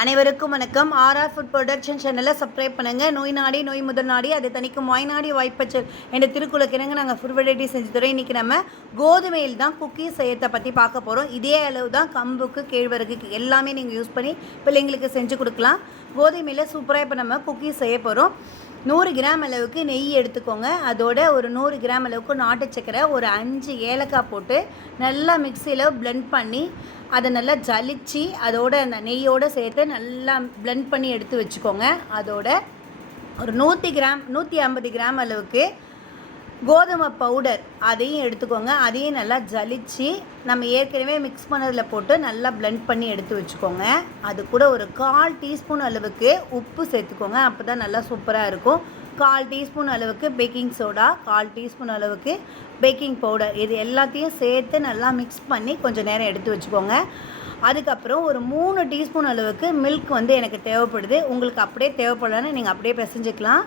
அனைவருக்கும் வணக்கம். RR food production சேனலை சப்ஸ்கிரைப் பண்ணுங்கள். நோய் நாடி நோய் முதல் நாடி அதை தணிக்கும் வாய் நாடி வாய்ப்பச்சல் என்ற திருக்குறளுக்கு இணங்க நாங்கள் ஃபுட் வெரைட்டி செஞ்சு தரோம். இன்றைக்கி நம்ம கோதுமையில் தான் குக்கீஸ் செய்யறதை பற்றி பார்க்க போகிறோம். இதே அளவு தான் கம்புக்கு கேழ்வரகுக்கு எல்லாமே நீங்கள் யூஸ் பண்ணி பிள்ளைங்களுக்கு செஞ்சு கொடுக்கலாம். கோதுமையில் சூப்பராக இப்போ நம்ம குக்கீஸ் செய்ய போகிறோம். 100 கிராம் அளவுக்கு நெய் எடுத்துக்கோங்க. அதோட ஒரு 100 கிராம் அளவுக்கு நாட்டு சக்கரை, ஒரு 5 ஏலக்காய் போட்டு நல்லா மிக்சியில் பிளெண்ட் பண்ணி அதை நல்லா ஜலிச்சு அதோட அந்த நெய்யோடு சேர்த்து நல்லா பிளெண்ட் பண்ணி எடுத்து வச்சுக்கோங்க. அதோட ஒரு 150 கிராம் அளவுக்கு கோதுமை பவுடர் அதையும் எடுத்துக்கோங்க. அதையும் நல்லா ஜலிச்சு நம்ம ஏற்கனவே மிக்ஸ் பண்ணதில் போட்டு நல்லா பிளெண்ட் பண்ணி எடுத்து வச்சுக்கோங்க. அது கூட ஒரு 1/4 டீஸ்பூன் அளவுக்கு உப்பு சேர்த்துக்கோங்க. அப்போ தான் நல்லா சூப்பராக இருக்கும். 1/4 டீஸ்பூன் அளவுக்கு பேக்கிங் சோடா, 1/4 டீஸ்பூன் அளவுக்கு பேக்கிங் பவுடர், இது எல்லாத்தையும் சேர்த்து நல்லா மிக்ஸ் பண்ணி கொஞ்சம் நேரம் எடுத்து வச்சுக்கோங்க. அதுக்கப்புறம் ஒரு 3 டீஸ்பூன் அளவுக்கு மில்க் எனக்கு தேவைப்படுது. உங்களுக்கு அப்படியே தேவைப்படலன்னு நீங்கள் அப்படியே பிசைஞ்சிக்கலாம்.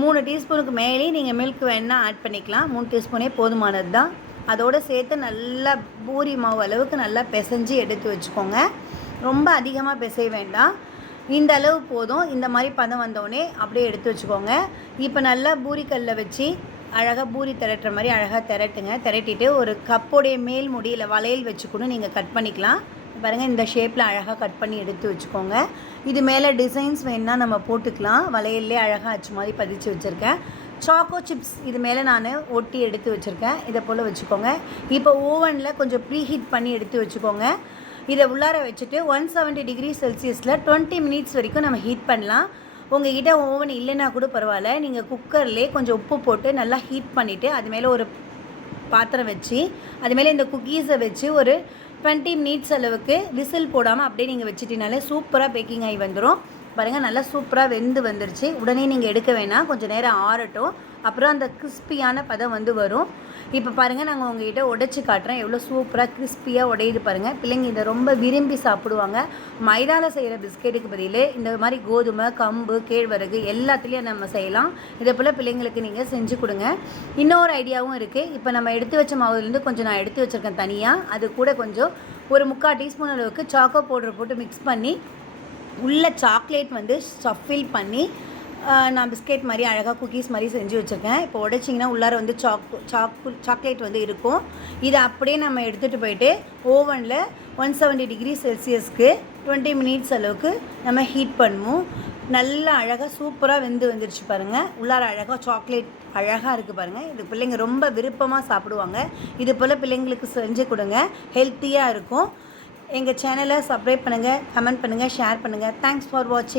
3 டீஸ்பூனுக்கு மேலே நீங்கள் மில்க் வேணால் ஆட் பண்ணிக்கலாம். 3 டீஸ்பூனே போதுமானது தான். அதோடு சேர்த்து நல்லா பூரி மாவு அளவுக்கு நல்லா பிசைஞ்சு எடுத்து வச்சுக்கோங்க. ரொம்ப அதிகமாக பிசைய வேண்டாம், இந்த அளவு போதும். இந்த மாதிரி பதம் வந்தோடனே அப்படியே எடுத்து வச்சுக்கோங்க. இப்போ நல்லா பூரிக்கல்லில் வச்சு அழகாக பூரி திரட்டுற மாதிரி அழகாக திரட்டுங்க. திரட்டிட்டு ஒரு கப்போடைய மேல் முடியில் வளையல் வச்சு கூட நீங்கள் கட் பண்ணிக்கலாம். பாருங்கள், இந்த ஷேப்பில் அழகாக கட் பண்ணி எடுத்து வச்சுக்கோங்க. இது மேலே டிசைன்ஸ் வேணுன்னா நம்ம போட்டுக்கலாம். வளையல்லே அழகாக அச்சு மாதிரி பதிச்சு வச்சுருக்கேன். சாக்கோ சிப்ஸ் இது மேலே நான் ஒட்டி எடுத்து வச்சுருக்கேன். இதை போல் வச்சுக்கோங்க. இப்போ ஓவனில் கொஞ்சம் ப்ரீஹீட் பண்ணி எடுத்து வச்சுக்கோங்க. இதை உள்ளார வச்சுட்டு 170 டிகிரி செல்சியஸில் 20 மினிட்ஸ் வரைக்கும் நம்ம ஹீட் பண்ணலாம். உங்கள் கிட்ட ஓவன் இல்லைன்னா கூட பரவாயில்ல, நீங்கள் குக்கர்லேயே கொஞ்சம் உப்பு போட்டு நல்லா ஹீட் பண்ணிவிட்டு அது மேலே ஒரு பாத்திரம் வச்சு அது மேலே இந்த குக்கீஸை வச்சு ஒரு 20 மினிட்ஸ் அளவுக்கு விசில் போடாமல் அப்படியே நீங்கள் வச்சுட்டினாலே சூப்பராக பேக்கிங் ஆகி வந்துடும். பாருங்கள், நல்லா சூப்பராக வெந்து வந்துருச்சு. உடனே நீங்கள் எடுக்க வேணாம், கொஞ்சம் நேரம் ஆறட்டும். அப்புறம் அந்த கிறிஸ்பியான பதம் வரும். இப்போ பாருங்கள், நாங்கள் உங்கள்கிட்ட உடைச்சி காட்டுறேன். எவ்வளோ சூப்பராக கிறிஸ்பியாக உடையுது பாருங்கள். பிள்ளைங்க இதை ரொம்ப விரும்பி சாப்பிடுவாங்க. மைதாவில் செய்கிற பிஸ்கெட்டுக்கு பதில் இந்த மாதிரி கோதுமை, கம்பு, கேழ்வரகு எல்லாத்துலேயும் நம்ம செய்யலாம். இதை போல் பிள்ளைங்களுக்கு நீங்கள் செஞ்சு கொடுங்க. இன்னொரு ஐடியாவும் இருக்குது. இப்போ நம்ம எடுத்து வச்ச மாவுலேருந்து கொஞ்சம் நான் எடுத்து வச்சுருக்கேன் தனியாக. அது கூட கொஞ்சம் ஒரு 3/4 டீஸ்பூன் அளவுக்கு சாக்கோ பவுடர் போட்டு மிக்ஸ் பண்ணி உள்ள சாக்லேட் ஸ்டஃபில் பண்ணி நான் பிஸ்கெட் மாதிரி அழகாக குக்கீஸ் மாதிரி செஞ்சு வச்சுருக்கேன். இப்போ உடைச்சிங்கன்னா உள்ளார சாக்லேட் இருக்கும். இதை அப்படியே நம்ம எடுத்துகிட்டு போயிட்டு ஓவனில் 170 டிகிரி செல்சியஸ்க்கு 20 மினிட்ஸ் அளவுக்கு நம்ம ஹீட் பண்ணுவோம். நல்லா அழகாக சூப்பராக வந்துருச்சு பாருங்கள். உள்ளார அழகாக சாக்லேட் அழகாக இருக்குது பாருங்கள். இது பிள்ளைங்க ரொம்ப விருப்பமாக சாப்பிடுவாங்க. இது போல் பிள்ளைங்களுக்கு செஞ்சு கொடுங்க, ஹெல்த்தியாக இருக்கும். எங்கள் சேனலை சப்ஸ்கிரைப் பண்ணுங்கள், கமெண்ட் பண்ணுங்கள், ஷேர் பண்ணுங்கள். தேங்க்ஸ் ஃபார் வாட்சிங்.